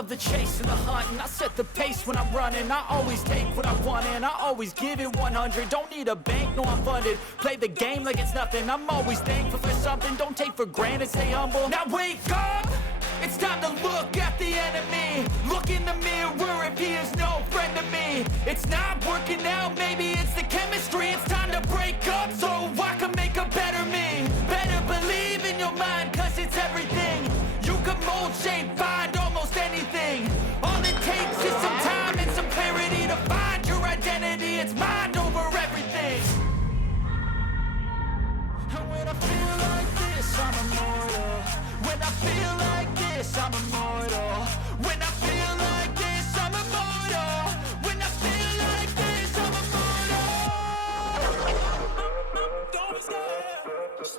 love the chase and the hunt, and I set the pace when I'm running. I always take what I want and I always give it 100. Don't need a bank, no I'm funded. Play the game like it's nothing. I'm always thankful for something. Don't take for granted, stay humble. Now wake up! It's time to look at the enemy. Look in the mirror if he is no friend to me. It's not working out, maybe it's the chemistry. It's time to break up so I can make a better me. Better believe in your mind, cause it's everything. You can mold, shape, find almost anything. All it takes is some time and some clarity to find your identity. It's mind over everything. And when I feel like this, I'm immortal. When I feel like this, I'm immortal. When I feel like this, I'm immortal. When I feel like this, I'm immortal. Don't be scared. Just